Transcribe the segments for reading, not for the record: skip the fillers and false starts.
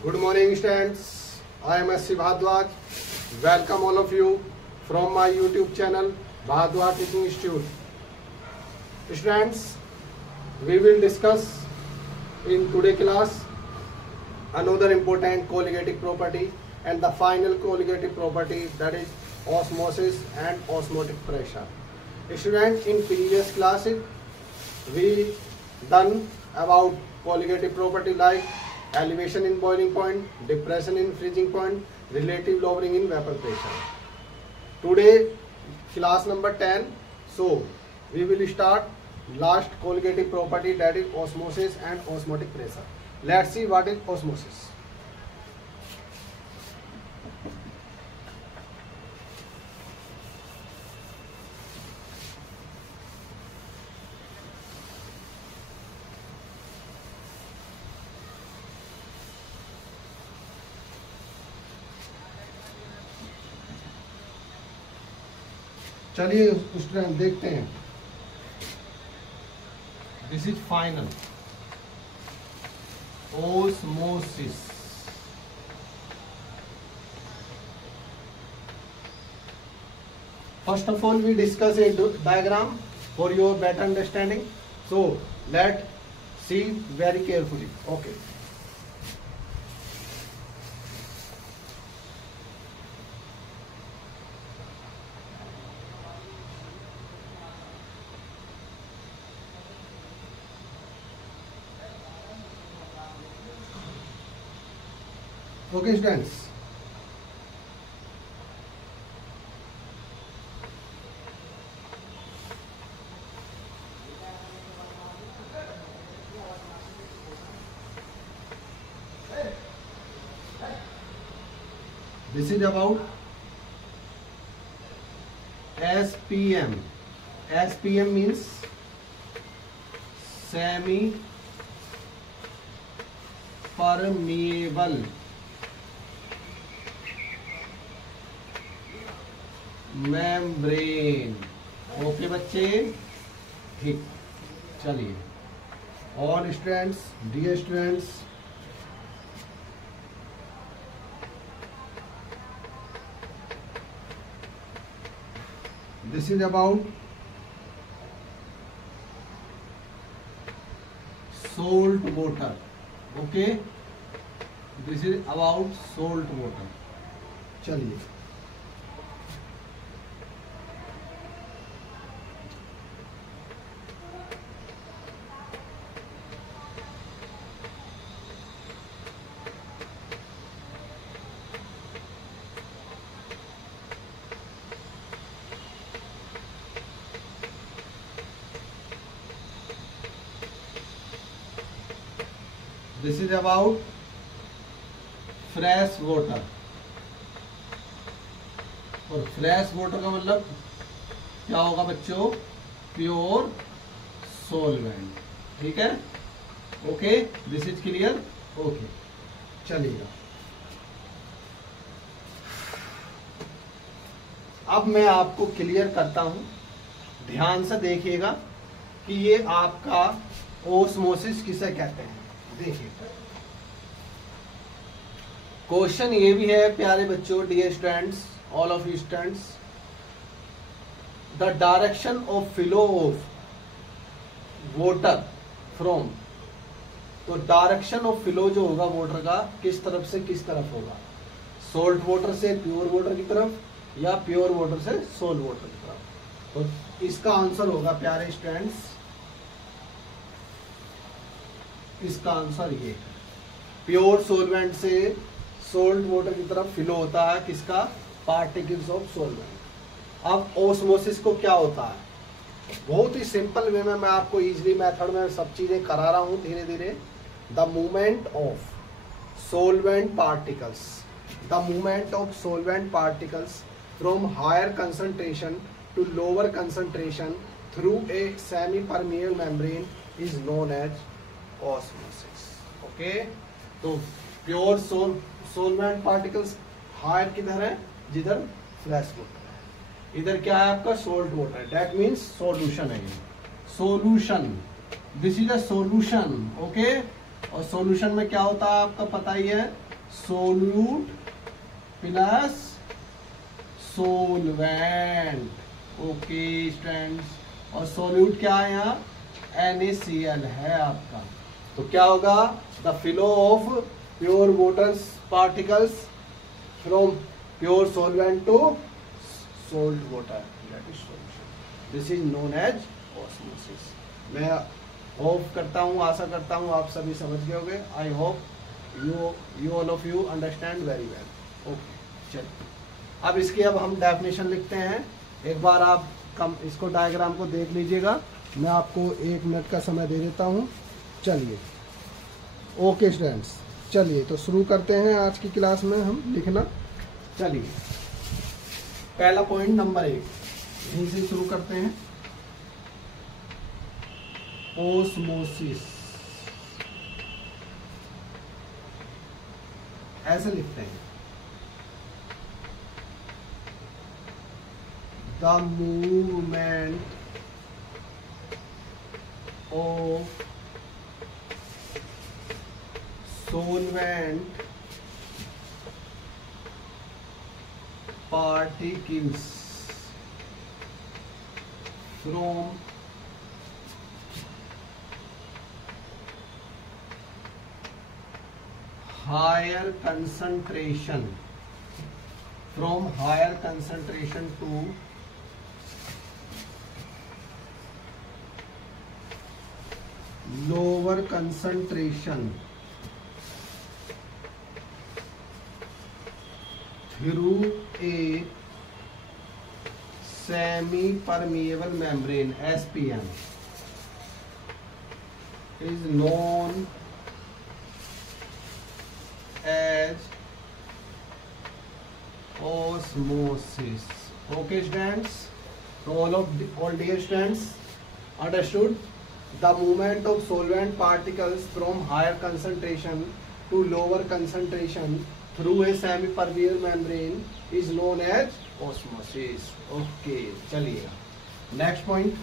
Good morning, students. I am S.C. Bhardwaj. Welcome all of you from my YouTube channel, Bhardwaj Teaching Institute. Students, we will discuss in today's class another important colligative property and the final colligative property, that is osmosis and osmotic pressure. Students, in previous classes we done about colligative property like elevation in boiling point, depression in freezing point, relative lowering in vapor pressure. Today class number 10. So we will start last colligative property, that is osmosis and osmotic pressure. Let's see what is osmosis. चलिए student देखते हैं. This is final osmosis. First of all, we discuss a diagram for your better understanding. So let's see very carefully. Okay. Okay, students. This is about SPM. SPM means semi permeable membrane. Okay बच्चे, ठीक. चलिए all students, dear students, this is about salt water. Okay, this is about salt water. चलिए this is about fresh water. और fresh water का मतलब क्या होगा बच्चों? Pure solvent. ठीक है. Okay, this is clear. Okay, चलिएगा. अब मैं आपको क्लियर करता हूं, ध्यान से देखिएगा कि ये आपका ओस्मोसिस किसे कहते हैं. देखिए, क्वेश्चन ये भी है प्यारे बच्चों, dear students, all of you students, the direction of flow of water from. तो डायरेक्शन ऑफ फ्लो जो होगा वाटर का, किस तरफ से किस तरफ होगा? सोल्ट वाटर से प्योर वाटर की तरफ या प्योर वाटर से सोल्ट वाटर की तरफ? तो इसका आंसर होगा प्यारे स्टूडेंट्स, इसका आंसर ये, प्योर सोलवेंट से सोल्ट वाटर की तरफ फ्लो होता है किसका? Particles of solvent. अब ओस्मोसिस को क्या होता है? बहुत ही सिंपल वे में मैं आपको इजीली मेथड में सब चीजें करा रहा हूं धीरे धीरे. The movement of solvent particles, the movement of solvent particles from higher concentration to lower concentration through a semi permeable membrane is known as osmosis. Okay, तो प्योर सोलवेंट पार्टिकल्स हायर किधर है? जिधर फ्रेश वाटर है. इधर क्या है आपका? Salt water. That means solution है. Solution, this is a solution. Okay, और सॉल्यूशन में क्या होता है आपका पता ही है, solute plus solvent. Okay students, और सोल्यूट क्या है यहाँ, NaCl है आपका। तो क्या होगा, the flow of pure water particles from pure solvent to salt water, that is solution, this is known as osmosis. मैं होप करता हूँ, आशा करता हूँ आप सभी समझ गए होंगे। I hope you all of you understand very well. Okay चलिए, अब इसकी अब हम डेफिनेशन लिखते हैं। एक बार आप इसको डायग्राम को देख लीजिएगा, मैं आपको 1 मिनट का समय दे देता हूँ। चलिए ओके स्टूडेंट्स, चलिए तो शुरू करते हैं आज की क्लास में हम लिखना। चलिए पहला पॉइंट नंबर 1 यहीं से शुरू करते हैं, ओस्मोसिस। ऐसे लिखते हैं, the movement of solvent particles from higher concentration to lower concentration through a semi-permeable membrane, SPM, is known as osmosis. Okay students, so all dear students understood the movement of solvent particles from higher concentration to lower concentration through a semi-permeable membrane is known as osmosis. Okay, चलिए next point.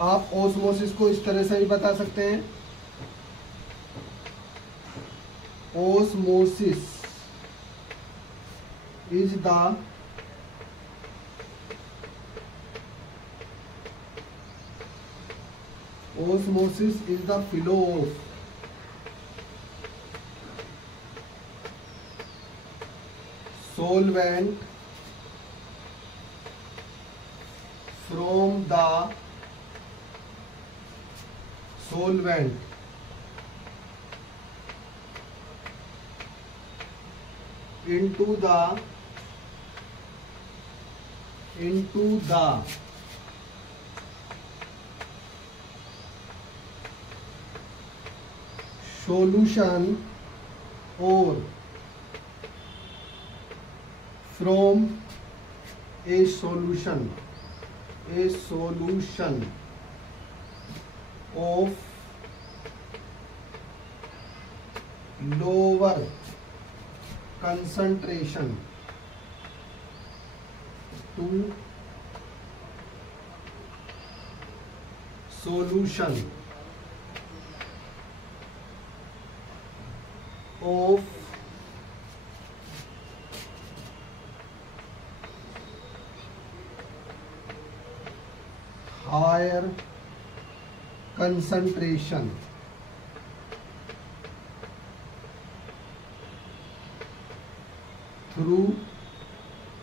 आप osmosis को इस तरह से भी बता सकते हैं, osmosis is the flow of solvent from the solvent into the solution or from a solution of lower concentration to solution of higher concentration through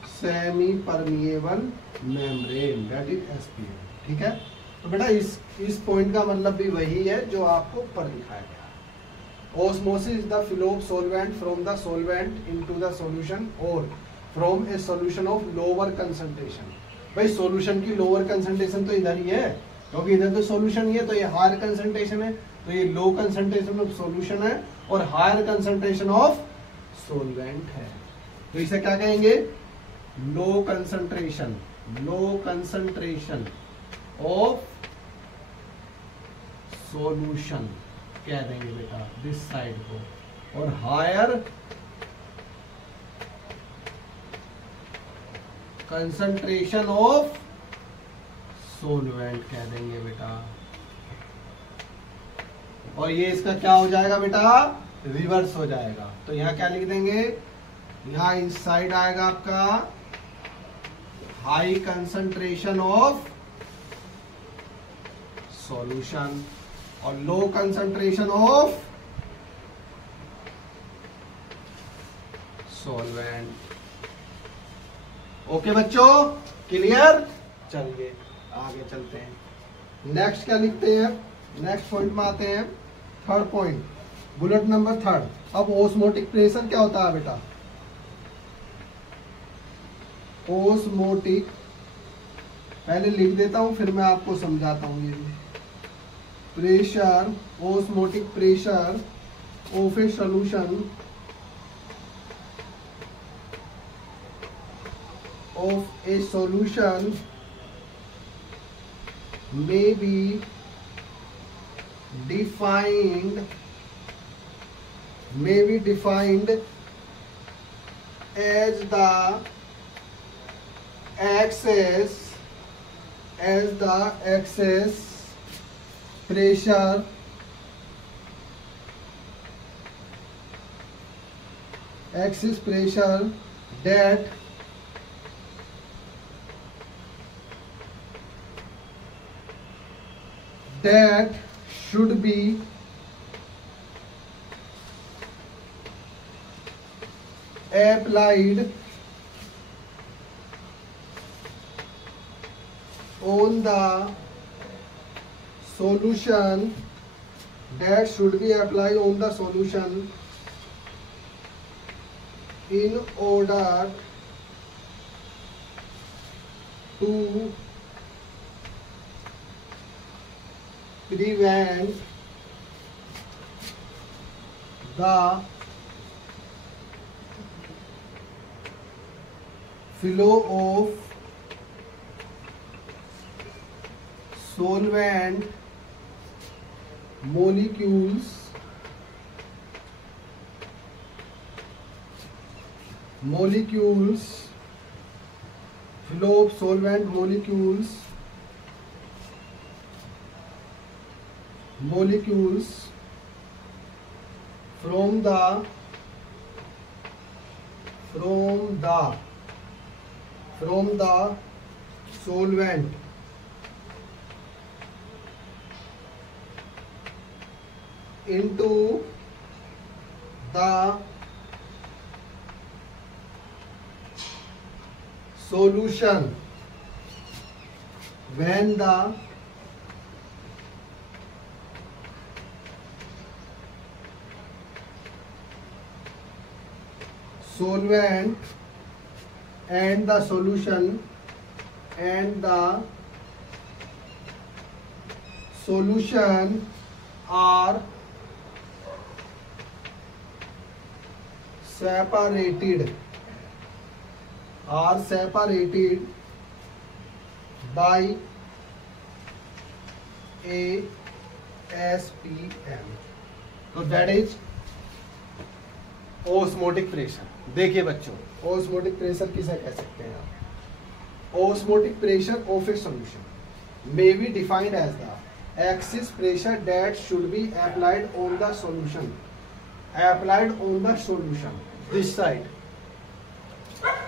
semi-permeable membrane, that is SPM। ठीक है, तो बेटा इस पॉइंट का मतलब भी वही है जो आपको ऊपर दिखाया गया। Osmosis is the flow of solvent from the solvent into the solution or from a solution of lower concentration। भाई सॉल्यूशन की लोअर कंसंट्रेशन तो इधर ही है, क्योंकि इधर तो सॉल्यूशन ही है, तो ये हायर कंसंट्रेशन है, तो ये लो कंसंट्रेशन ऑफ सॉल्यूशन है और हायर कंसंट्रेशन ऑफ सॉल्वेंट है। तो इसे क्या कहेंगे, लो कंसंट्रेशन ऑफ सॉल्यूशन कह देंगे बेटा दिस साइड को, और हायर कंसंट्रेशन ऑफ सोलवेंट कह देंगे बेटा। और ये इसका क्या हो जाएगा बेटा, रिवर्स हो जाएगा। तो यहाँ क्या लिख देंगे, यहाँ इस साइड आएगा आपका हाई कंसंट्रेशन ऑफ सॉल्यूशन और low concentration of solvent. Okay बच्चों, क्लियर। चलिए आगे चलते हैं। नेक्स्ट क्या लिखते हैं, नेक्स्ट पॉइंट में आते हैं। Third point, bullet number third. अब ओस्मोटिक प्रेशर क्या होता है बेटा, ओस्मोटिक, पहले लिख देता हूं फिर मैं आपको समझाता हूं। ये pressure, osmotic pressure of A solution of a solution may be defined as the excess pressure that should be applied on the solution, in order to prevent the flow of solvent molecules flow of solvent molecules from the solvent into the solution when the solvent and the solution are separated by a SPM। तो that is osmotic pressure. देखिए बच्चों, osmotic pressure किसे कह सकते हैं आप, osmotic pressure of A solution may be defined as the excess pressure that should be applied on the solution this side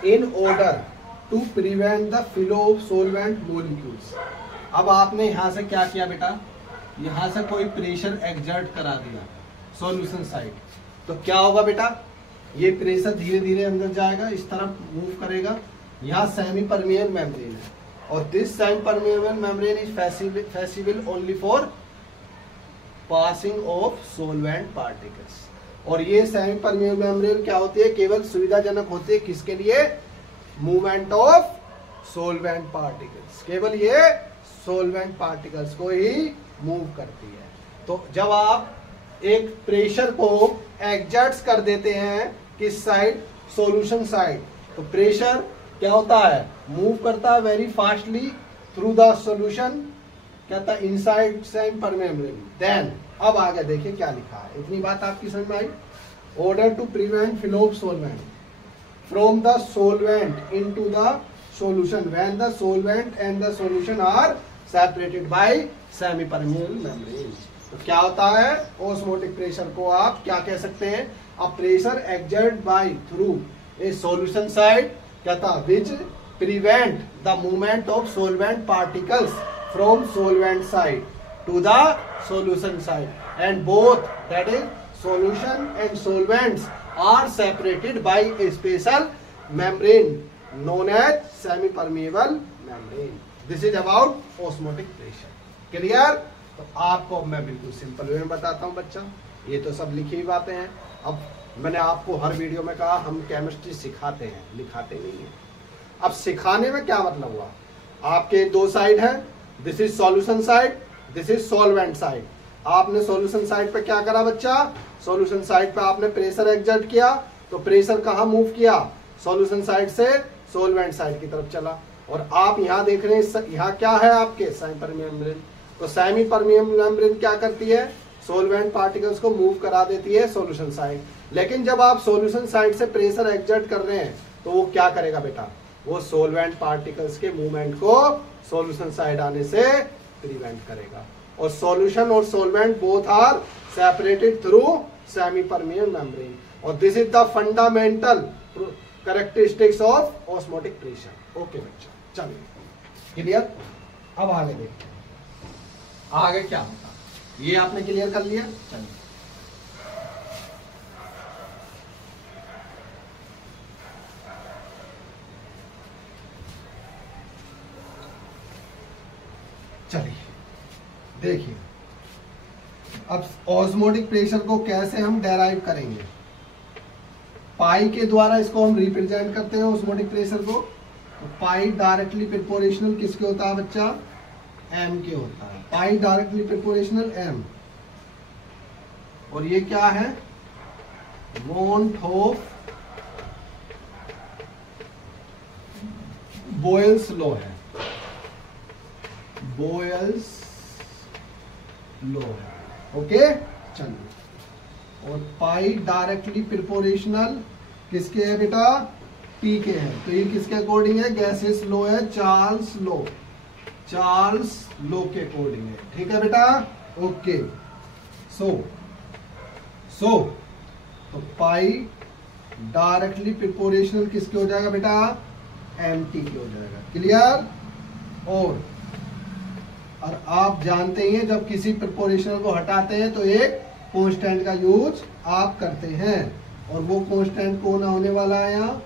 in order to prevent the flow of solvent molecules। अब आपने यहां से क्या किया बेटा, यहां से कोई प्रेशर एक्सर्ट करा दिया सॉल्यूशन साइड, तो क्या होगा बेटा, ये प्रेशर धीरे धीरे अंदर जाएगा, इस तरफ मूव करेगा। यहाँ सेमी परमिएबल मेम्ब्रेन है और this semi permeable membrane is feasible only for passing of solvent particles. और ये सेमी परमिएबल मेम्ब्रेन क्या होती है, केवल सुविधाजनक होती है किसके लिए, मूवमेंट ऑफ सोलवेंट पार्टिकल्स, केवल ये सोलवेंट पार्टिकल्स को ही मूव करती है। तो जब आप एक प्रेशर को एग्जर्ट कर देते हैं किस साइड, सॉल्यूशन साइड, तो प्रेशर क्या होता है, मूव करता है very fastly through the solution, कहता है इनसाइड सेमी परमिएबल। देन अब आगे देखिए क्या लिखा है, इतनी बात आपकी समझ में आई। Order to prevent flow of solvent from the solvent into the solution when the solvent and the solution are separated by semi permeable membrane. तो क्या होता है, ऑस्मोटिक प्रेशर को आप क्या कह सकते हैं, a pressure exerted by through a solution side कहता which prevent the movement of solvent particles from solvent side to the solution side and both that is solution and solvents are separated by a special membrane known as semi-permeable membrane. This is about osmotic pressure. Clear? तो आपको मैं बिल्कुल simple way में बताता हूँ बच्चा, ये तो सब लिखी हुई बातें हैं। अब मैंने आपको हर वीडियो में कहा हम केमिस्ट्री सिखाते हैं, लिखाते नहीं है। अब सिखाने में क्या मतलब हुआ, आपके दो साइड है, this is solution side, this is solvent side. आपने सॉल्यूशन साइड पे क्या करा बच्चा, सॉल्यूशन साइड पे आपने प्रेशर एक्सर्ट किया, तो प्रेशर कहाँ मूव किया, सॉल्यूशन साइड से सॉल्वेंट साइड की तरफ चला। और आप यहाँ देख रहे हैं, यहाँ क्या है आपके सेमी परमिएबल मेम्ब्रेन। तो सेमी परमिएबल मेम्ब्रेन क्या करती है, सॉल्वेंट पार्टिकल्स को मूव करा देती है सॉल्यूशन साइड। लेकिन जब आप सॉल्यूशन साइड से प्रेशर एक्सर्ट कर रहे हैं तो वो क्या करेगा बेटा, वो सॉल्वेंट पार्टिकल्स के मूवमेंट को सॉल्यूशन साइड आने से प्रिवेंट करेगा। और सॉल्यूशन और solvent both are separated through semi permeable membrane. और this is the fundamental characteristics of osmotic pressure. Okay बच्चा, चलिए क्लियर। अब आगे देखते हैं आगे क्या होता, ये आपने क्लियर कर लिया। चलिए देखिए, अब ऑस्मोटिक प्रेशर को कैसे हम डेराइव करेंगे, पाई के द्वारा इसको हम रिप्रेजेंट करते हैं ऑस्मोटिक प्रेशर को। तो पाई डायरेक्टली प्रोपोर्शनल किसके होता है बच्चा, एम के होता है, पाई डायरेक्टली प्रोपोर्शनल एम। और ये क्या है, वॉन थॉफ बोयल्स लॉ है, बोयल्स लो है। ओके चलिए, और पाई डायरेक्टली प्रोपोर्शनल किसके है बेटा, पी के है। तो ये किसके अकॉर्डिंग है, गैसेस लो है, चार्ल्स लो, चार्ल्स लो के अकॉर्डिंग है। ठीक है बेटा, ओके। सो तो पाई डायरेक्टली प्रोपोर्शनल किसके हो जाएगा बेटा, एम टी के हो जाएगा। क्लियर। और आप जानते ही हैं जब किसी प्रोपोर्शनल को हटाते हैं तो एक कांस्टेंट का यूज आप करते हैं, और वो कांस्टेंट कौन होने वाला है, यहाँ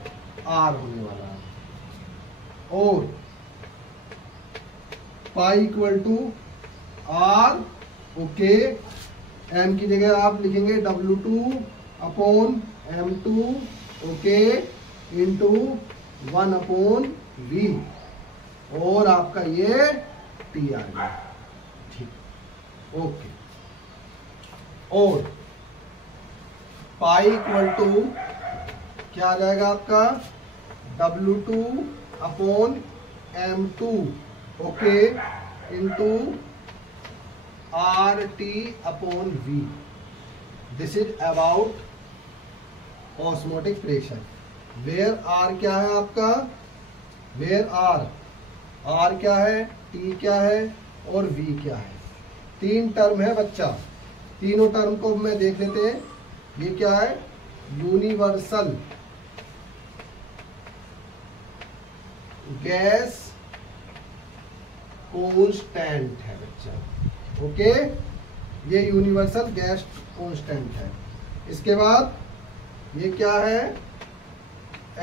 आर होने वाला है। और pi equal to R, okay, M की जगह आप लिखेंगे W2 upon M2, okay, into 1 upon V, और आपका ये टी आ गया। ठीक, ओके। और पाई इक्वल टू क्या आ जाएगा आपका, W2 upon M2, okay, into RT upon V। This is about osmotic pressure. Where R क्या है आपका, वेयर आर क्या है, टी क्या है, और V क्या है। तीन टर्म है बच्चा, तीनों टर्म को मैं देख लेते हैं। ये क्या है, यूनिवर्सल गैस कांस्टेंट है बच्चा, ओके, ये यूनिवर्सल गैस कांस्टेंट है। इसके बाद ये क्या है,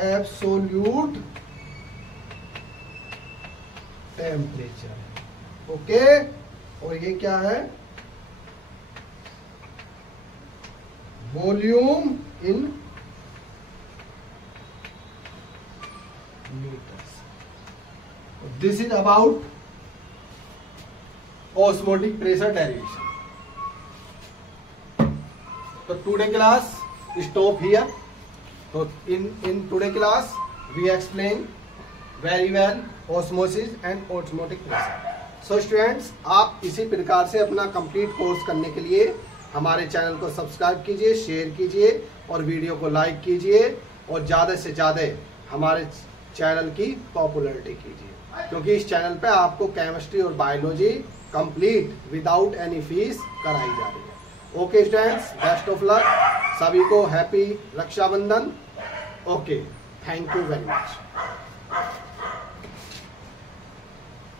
एब्सोल्यूट टेम्परेचर, ओके। और ये क्या है, volume in metres. This is about osmotic pressure derivation. तो टुडे क्लास स्टॉप हियर। तो in today class we explain very well osmosis and osmotic pressure. So students, आप इसी प्रकार से अपना कंप्लीट कोर्स करने के लिए हमारे चैनल को सब्सक्राइब कीजिए, शेयर कीजिए और वीडियो को लाइक कीजिए, और ज़्यादा से ज़्यादा हमारे चैनल की पॉपुलैरिटी कीजिए, क्योंकि इस चैनल पे आपको केमिस्ट्री और biology complete without any fees कराई जा रही है। Okay students, best of luck सभी को, happy Rakshabandhan. Okay, thank you very much.